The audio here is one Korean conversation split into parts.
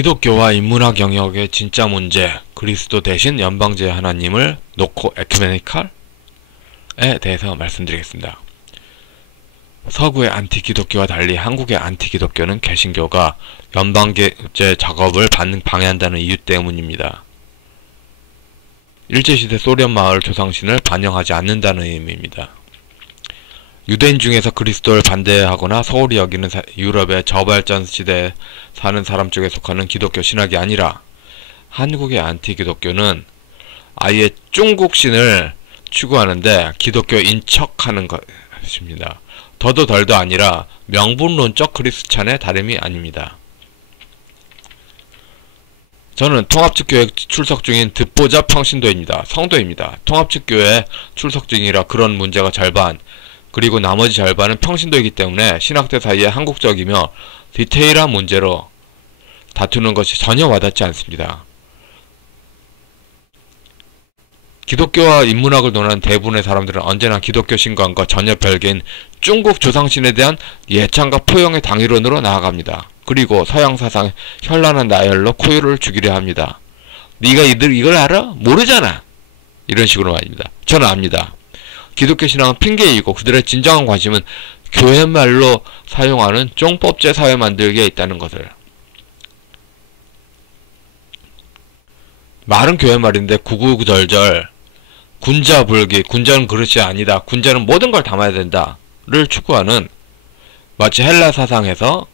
기독교와 인문학 영역의 진짜 문제, 그리스도 대신 연방제 하나님을 놓고 에큐메니칼에 대해서 말씀드리겠습니다. 서구의 안티기독교와 달리 한국의 안티기독교는 개신교가 연방제 작업을 방해한다는 이유 때문입니다. 일제시대 소련 마을 조상신을 반영하지 않는다는 의미입니다. 유대인 중에서 그리스도를 반대하거나 소홀히 여기는 유럽의 저발전 시대에 사는 사람 쪽에 속하는 기독교 신학이 아니라 한국의 안티기독교는 아예 중국신을 추구하는데 기독교인 척하는 것입니다. 더도 덜도 아니라 명분론적 그리스찬의 다름이 아닙니다. 저는 통합측교회 출석 중인 듣보잡 평신도입니다. 성도입니다. 통합측교회 출석 중이라 그런 문제가 절반, 그리고 나머지 절반은 평신도이기 때문에 신학대 사이에 한국적이며 디테일한 문제로 다투는 것이 전혀 와닿지 않습니다. 기독교와 인문학을 논하는 대부분의 사람들은 언제나 기독교 신관과 전혀 별개인 중국 조상신에 대한 예찬과 포용의 당위론으로 나아갑니다. 그리고 서양 사상의 현란한 나열로 코요를 죽이려 합니다. 네가 이걸 알아? 모르잖아. 이런 식으로 말입니다. 저는 압니다. 기독교 신앙은 핑계이고 그들의 진정한 관심은 교회말로 사용하는 쫑법제 사회 만들기에 있다는 것을. 말은 교회말인데 구구절절 군자불기, 군자는 그릇이 아니다, 군자는 모든 걸 담아야 된다를 추구하는, 마치 헬라 사상에서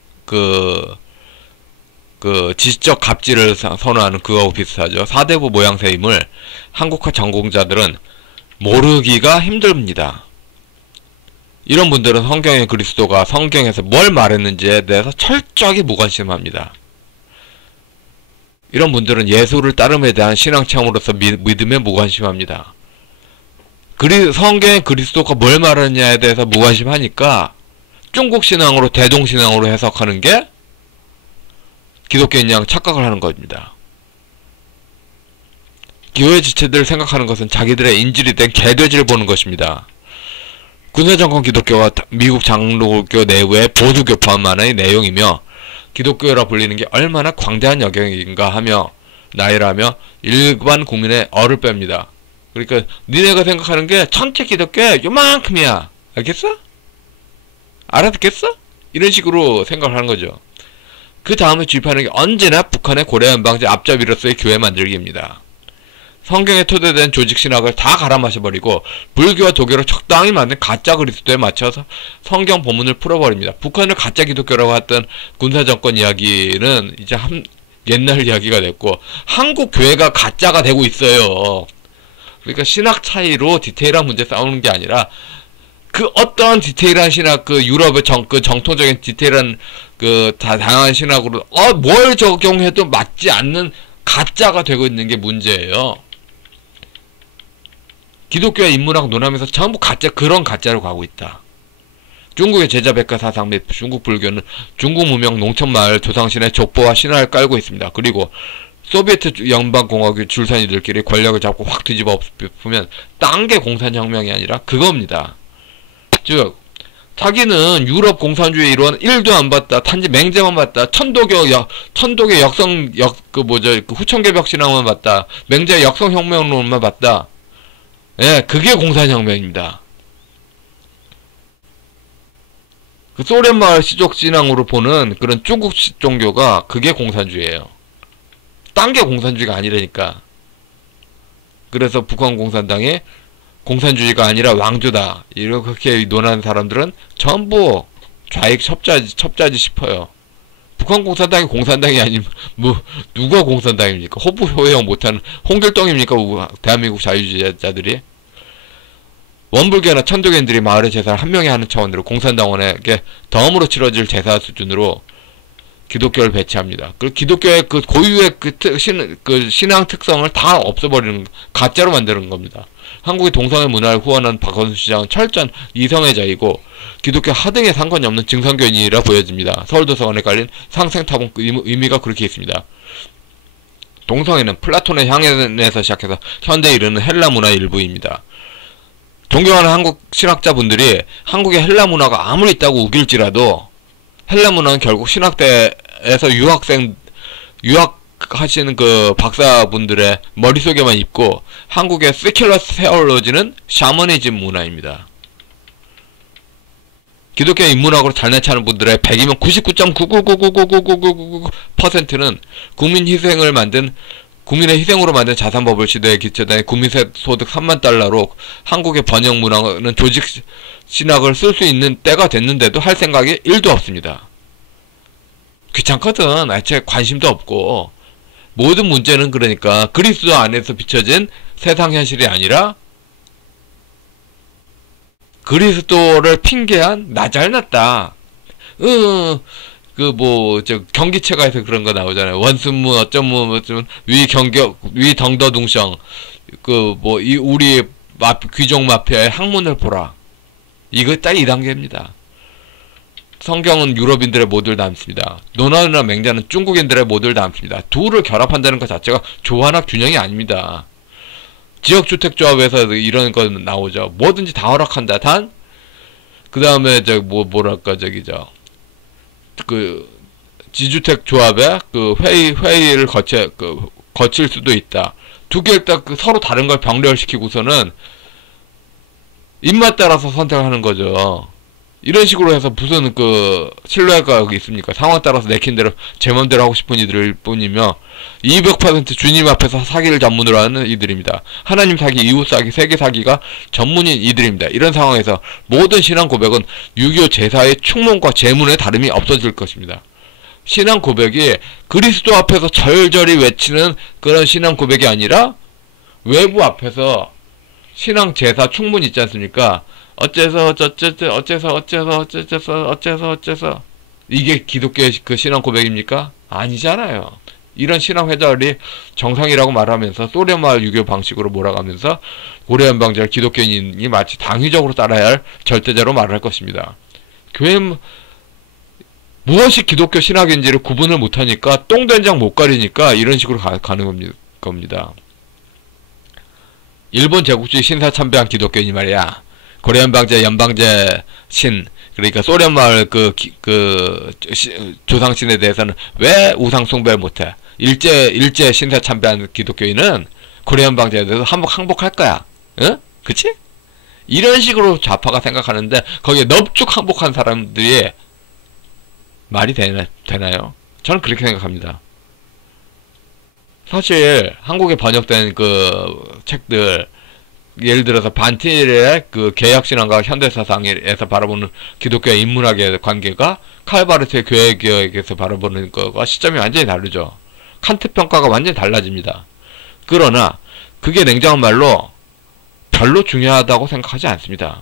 지적 갑질을 선호하는 그거하고 비슷하죠. 사대부 모양새임을 한국화 전공자들은 모르기가 힘듭니다. 이런 분들은 성경의 그리스도가 성경에서 뭘 말했는지에 대해서 철저하게 무관심합니다. 이런 분들은 예수를 따름에 대한 신앙체험으로서 믿음에 무관심합니다. 성경의 그리스도가 뭘 말했냐에 대해서 무관심하니까 중국신앙으로 대동신앙으로 해석하는 게 기독교인 양 착각을 하는 겁니다. 교회 지체들 생각하는 것은 자기들의 인질이 된 개돼지를 보는 것입니다. 군사정권 기독교와 미국 장로교 내부의 보수교파만의 내용이며 기독교라 불리는 게 얼마나 광대한 영역인가 하며 나열하며 일반 국민의 얼을 뺍니다. 그러니까 니네가 생각하는 게 전체 기독교의 요만큼이야. 알겠어? 알아듣겠어? 이런 식으로 생각을 하는 거죠. 그 다음에 주입하는 게 언제나 북한의 고려연방제 앞잡이로서의 교회 만들기입니다. 성경에 토대된 조직신학을 다 갈아마셔버리고 불교와 도교로 적당히 만든 가짜 그리스도에 맞춰서 성경 본문을 풀어버립니다. 북한을 가짜 기독교라고 했던 군사정권 이야기는 이제 옛날 이야기가 됐고 한국 교회가 가짜가 되고 있어요. 그러니까 신학 차이로 디테일한 문제 싸우는 게 아니라 그 어떠한 디테일한 신학, 유럽의 정통적인 디테일한 다양한 신학으로 뭘 적용해도 맞지 않는 가짜가 되고 있는 게 문제예요. 기독교의 인문학 논하면서 전부 그런 가짜로 가고 있다. 중국의 제자백과 사상 및 중국 불교는 중국 무명 농촌마을 조상신의 족보와 신화를 깔고 있습니다. 그리고 소비에트 연방공화국 줄선이들끼리 권력을 잡고 확 뒤집어 엎으면 딴 게 공산혁명이 아니라 그겁니다. 즉 자기는 유럽 공산주의 이론 1도 안 봤다. 단지 맹제만 봤다. 천도교 후천개벽 신앙만 봤다. 맹제 역성혁명론만 봤다. 예, 그게 공산혁명입니다. 그 소련 마을 시족 신앙으로 보는 그런 중국 종교가 그게 공산주의예요. 딴 게 공산주의가 아니라니까. 그래서 북한 공산당이 공산주의가 아니라 왕조다 이렇게 논하는 사람들은 전부 좌익 첩자지 싶어요. 북한 공산당이 공산당이 아니면 누가 공산당입니까? 호불호형 못하는 홍길동입니까? 대한민국 자유주의자들이. 원불교나 천도교인들이 마을의 제사를 한 명이 하는 차원으로 공산당원에게 덤으로 치러질 제사 수준으로 기독교를 배치합니다. 그 기독교의 고유의 신앙 특성을 다 없애버리는, 가짜로 만드는 겁니다. 한국의 동성애 문화를 후원한 박원순 시장은 철저한 이성애자이고 기독교 하등에 상관이 없는 증선교인이라 보여집니다. 서울도서관에 깔린 상생타봉 의미가 그렇게 있습니다. 동성애는 플라톤의 향연에서 시작해서 현대에 이르는 헬라 문화의 일부입니다. 존경하는 한국 신학자분들이 한국의 헬라 문화가 아무리 있다고 우길지라도 헬라 문화는 결국 신학대에서 유학하시는 그 박사분들의 머릿속에만 있고, 한국의 세큘러 테올로지는 샤머니즘 문화입니다. 기독교 인문학으로 잘나차는 분들의 100이면 99.9999999%는 국민의 희생으로 만든 자산법을 시도에 기초된 국민소득 3만 달러로 한국의 번역 문화는 조직 신학을 쓸 수 있는 때가 됐는데도 할 생각이 1도 없습니다. 귀찮거든. 애초에 관심도 없고. 모든 문제는 그러니까 그리스도 안에서 비춰진 세상 현실이 아니라 그리스도를 핑계한 나 잘났다. 경기체가에서 그런 거 나오잖아요. 원순무 어쩌무 위 덩더둥성 우리 귀족 마피아의 학문을 보라. 이거 딱 2단계입니다. 성경은 유럽인들의 모두를 담습니다. 논어나 맹자는 중국인들의 모두를 담습니다. 둘을 결합한다는 것 자체가 조화나 균형이 아닙니다. 지역주택조합에서 이런 거 나오죠. 뭐든지 다 허락한다. 단, 그 다음에, 지주택조합에 회의를 거칠 수도 있다. 두 개를 딱 서로 다른 걸 병렬시키고서는 입맛 따라서 선택하는 거죠. 이런 식으로 해서 무슨 신뢰가 있습니까? 상황 따라서 내킨 대로 제 맘대로 하고 싶은 이들일 뿐이며 200% 주님 앞에서 사기를 전문으로 하는 이들입니다. 하나님 사기, 이웃 사기, 세계 사기가 전문인 이들입니다. 이런 상황에서 모든 신앙 고백은 유교 제사의 충문과 제문에 다름이 없어질 것입니다. 신앙 고백이 그리스도 앞에서 절절히 외치는 그런 신앙 고백이 아니라 외부 앞에서 신앙 제사 충문 있지 않습니까? 어째서 이게 기독교의 그 신앙 고백입니까? 아니잖아요. 이런 신앙 회절이 정상이라고 말하면서 소련 마을 유교 방식으로 몰아가면서 고려 연방제를 기독교인이 마치 당위적으로 따라야 할 절대자로 말할 것입니다. 교회 무엇이 기독교 신학인지를 구분을 못하니까 똥된장 못 가리니까 이런 식으로 가는 겁니다. 일본 제국주의 신사 참배한 기독교인이 말이야. 고려 연방제 신, 그러니까 소련 마을 조상신에 대해서는 왜 우상 숭배를 못해? 일제 신사 참배한 기독교인은 고려 연방제에 대해서 항복할 거야. 응? 그치? 이런 식으로 좌파가 생각하는데 거기에 넙죽 항복한 사람들이 말이 되나요? 저는 그렇게 생각합니다. 사실 한국에 번역된 책들, 예를 들어서 반티일의 개혁신앙과 현대사상에서 바라보는 기독교의 인문학의 관계가 칼바르트의 교회개혁에서 바라보는 것과 시점이 완전히 다르죠. 칸트 평가가 완전히 달라집니다. 그러나 그게 냉정한 말로 별로 중요하다고 생각하지 않습니다.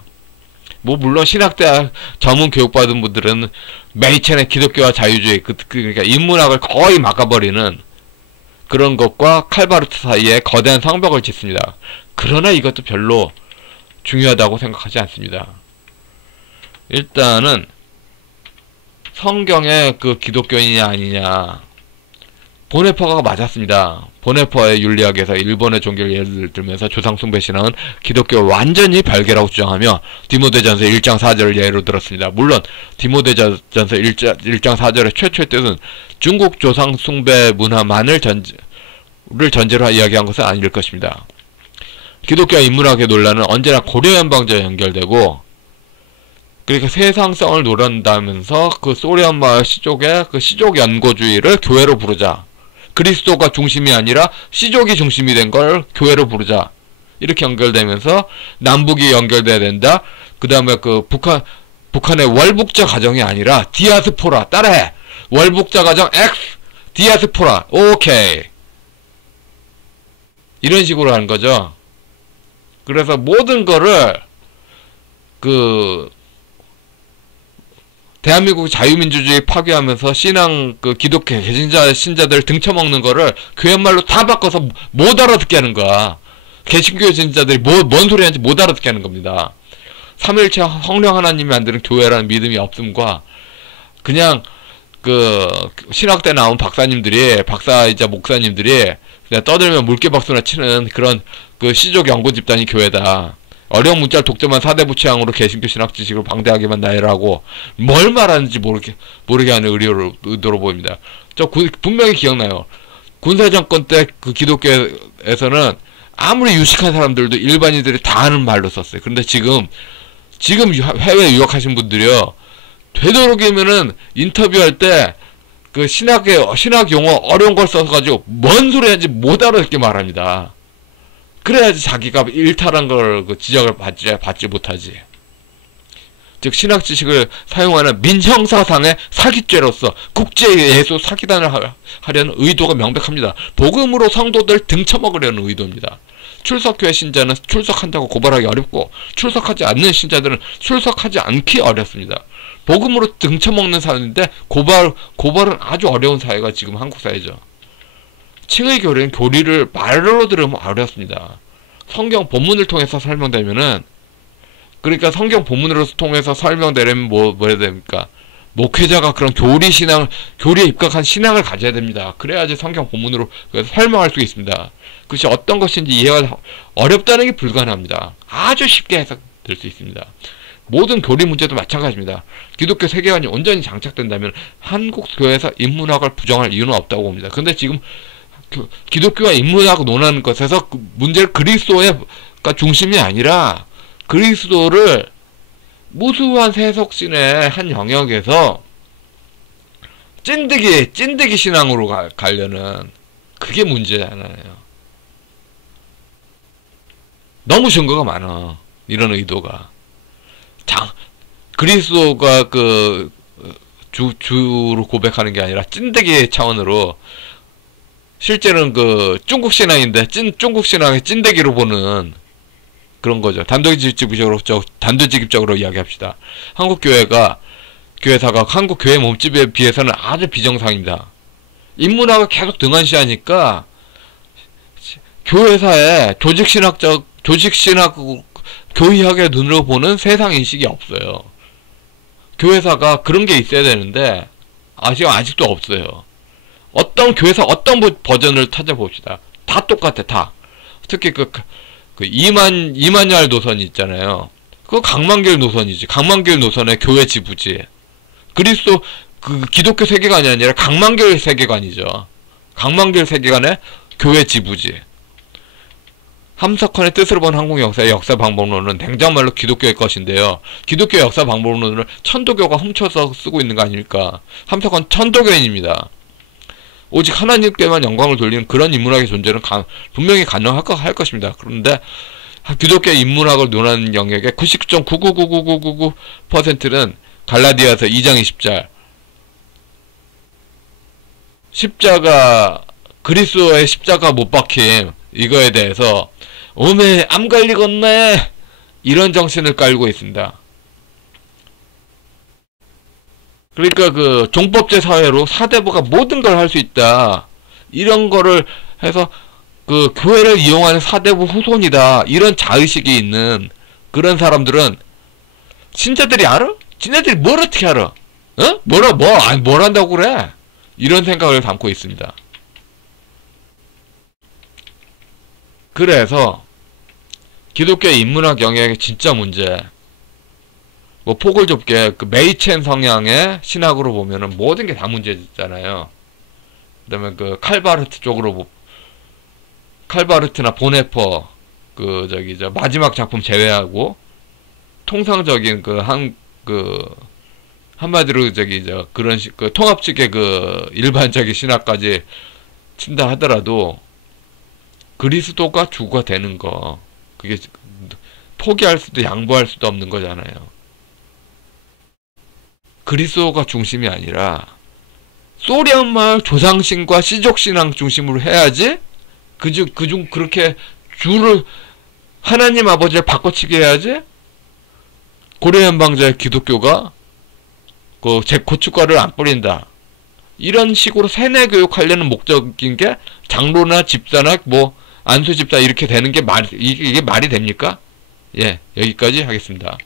물론 신학대학 전문 교육받은 분들은 메이첸의 기독교와 자유주의, 그러니까 인문학을 거의 막아버리는 그런 것과 칼바르트 사이에 거대한 성벽을 짓습니다. 그러나 이것도 별로 중요하다고 생각하지 않습니다. 일단은 성경의 기독교인이냐 아니냐, 보네퍼가 맞았습니다. 보네퍼의 윤리학에서 일본의 종교를 예를 들면서 조상숭배 신앙은 기독교를 완전히 별개라고 주장하며 디모데전서 1장 4절을 예로 들었습니다. 물론 디모데전서 1장 4절의 최초의 뜻은 중국 조상숭배 문화만을 전제로 이야기한 것은 아닐 것입니다. 기독교와 인문학의 논란은 언제나 고려 연방제와 연결되고, 그러니까 세상성을 노린다면서 소련 마을 시족의 시족 연고주의를 교회로 부르자. 그리스도가 중심이 아니라 시족이 중심이 된 걸 교회로 부르자. 이렇게 연결되면서 남북이 연결돼야 된다. 그 다음에 북한의 월북자 가정이 아니라 디아스포라. 따라해. 월북자 가정 X, 디아스포라. 오케이. 이런 식으로 하는 거죠. 그래서 모든 거를 대한민국 자유민주주의 파괴하면서 신앙 기독교 신자들 등쳐먹는 거를 교회말로 다 바꿔서 못 알아듣게 하는 거야. 개신교 신자들이 뭔 소리 하는지 못 알아듣게 하는 겁니다. 삼일체 성령 하나님이 만드는 교회라는 믿음이 없음과 그냥 신학대 나온 박사이자 목사님들이 그냥 떠들면 물개박수나 치는 그런 시족 연고 집단이 교회다. 어려운 문자를 독점한 사대부 취향으로 개신교 신학 지식을 방대하게만 나열하고 뭘 말하는지 모르게 하는 의도로 보입니다. 분명히 기억나요. 군사정권 때 그 기독교에서는 아무리 유식한 사람들도 일반인들이 다 아는 말로 썼어요. 그런데 지금 해외 유학하신 분들이요, 되도록이면은 인터뷰할 때 그 신학 용어 어려운 걸 써가지고 뭔 소리 하는지 못 알아듣게 말합니다. 그래야지 자기가 일탈한 걸 그 지적을 받지 못하지. 즉 신학 지식을 사용하는 민형사상의 사기죄로서 국제예수 사기단을 하려는 의도가 명백합니다. 복음으로 성도들 등쳐먹으려는 의도입니다. 출석교회 신자는 출석한다고 고발하기 어렵고 출석하지 않는 신자들은 출석하지 않기 어렵습니다. 복음으로 등쳐먹는 사회인데 고발은 아주 어려운 사회가 지금 한국 사회죠. 칭의 교리는 교리를 말로 들으면 어렵습니다. 성경 본문을 통해서 설명되면은, 그러니까 성경 본문으로 통해서 설명되려면 뭐 해야 됩니까? 목회자가 그런 교리에 입각한 신앙을 가져야 됩니다. 그래야지 성경 본문으로 설명할 수 있습니다. 그것이 어떤 것인지 이해가 어렵다는 게 불가능합니다. 아주 쉽게 해석될 수 있습니다. 모든 교리 문제도 마찬가지입니다. 기독교 세계관이 온전히 장착된다면 한국 교회에서 인문학을 부정할 이유는 없다고 봅니다. 근데 지금 기독교와 인문학을 논하는 것에서 문제를 그리스도가 중심이 아니라 그리스도를 무수한 세속신의 한 영역에서 찐득이 신앙으로 가려는, 그게 문제잖아요. 너무 증거가 많아, 이런 의도가. 그리스도가 주로 고백하는 게 아니라 찐득이 차원으로, 실제는 중국 신앙인데 중국 신앙의 찐득이로 보는 그런 거죠. 단도직입적으로 이야기합시다. 한국 교회사가 한국 교회 몸집에 비해서는 아주 비정상입니다. 인문학을 계속 등한시하니까 교회사에 조직신학 교의학의 눈으로 보는 세상 인식이 없어요. 교회사가 그런 게 있어야 되는데 아직도 없어요. 어떤 교회사 어떤 버전을 찾아봅시다. 다 똑같아, 다. 특히 이만열 노선이 있잖아요. 그거 강만길 노선이지. 강만길 노선의 교회 지부지. 그리스도 기독교 세계관이 아니라 강만길 세계관이죠. 강만길 세계관의 교회 지부지. 함석헌의 뜻을 본 한국 역사의 역사 방법론은 냉정말로 기독교의 것인데요. 기독교 역사 방법론을 천도교가 훔쳐서 쓰고 있는 거 아닙니까? 함석헌 천도교인입니다. 오직 하나님께만 영광을 돌리는 그런 인문학의 존재는 분명히 가능할 것입니다. 그런데 기독교 인문학을 논하는 영역의 99.9999999%는 갈라디아서 2장 20절 그리스도의 십자가 못 박힘, 이거에 대해서 오메 암 걸리겠네, 이런 정신을 깔고 있습니다. 그러니까 종법제 사회로 사대부가 모든 걸 할 수 있다, 이런 거를 해서 교회를 이용하는 사대부 후손이다, 이런 자의식이 있는 그런 사람들은 신자들이 알아? 지네들이 뭘 어떻게 알아? 어? 뭘 한다고 그래? 이런 생각을 담고 있습니다. 그래서 기독교의 인문학 영역의 진짜 문제, 폭을 좁게 메이첸 성향의 신학으로 보면은 모든 게 다 문제잖아요. 그 다음에 칼바르트 쪽으로 칼바르트나 보네퍼 마지막 작품 제외하고 통상적인 한마디로 그런 통합식의 일반적인 신학까지 친다 하더라도 그리스도가 주가 되는 거, 그게 포기할 수도 양보할 수도 없는 거잖아요. 그리스도가 중심이 아니라 소련마을 조상신과 시족신앙 중심으로 해야지, 그렇게 주를 하나님 아버지를 바꿔치기 해야지 고려연방자의 기독교가 제 고춧가루를 안 뿌린다, 이런 식으로 세뇌 교육하려는 목적인 게 장로나 집사나 안수 집사 이렇게 되는 게 이게 말이 됩니까? 예, 여기까지 하겠습니다.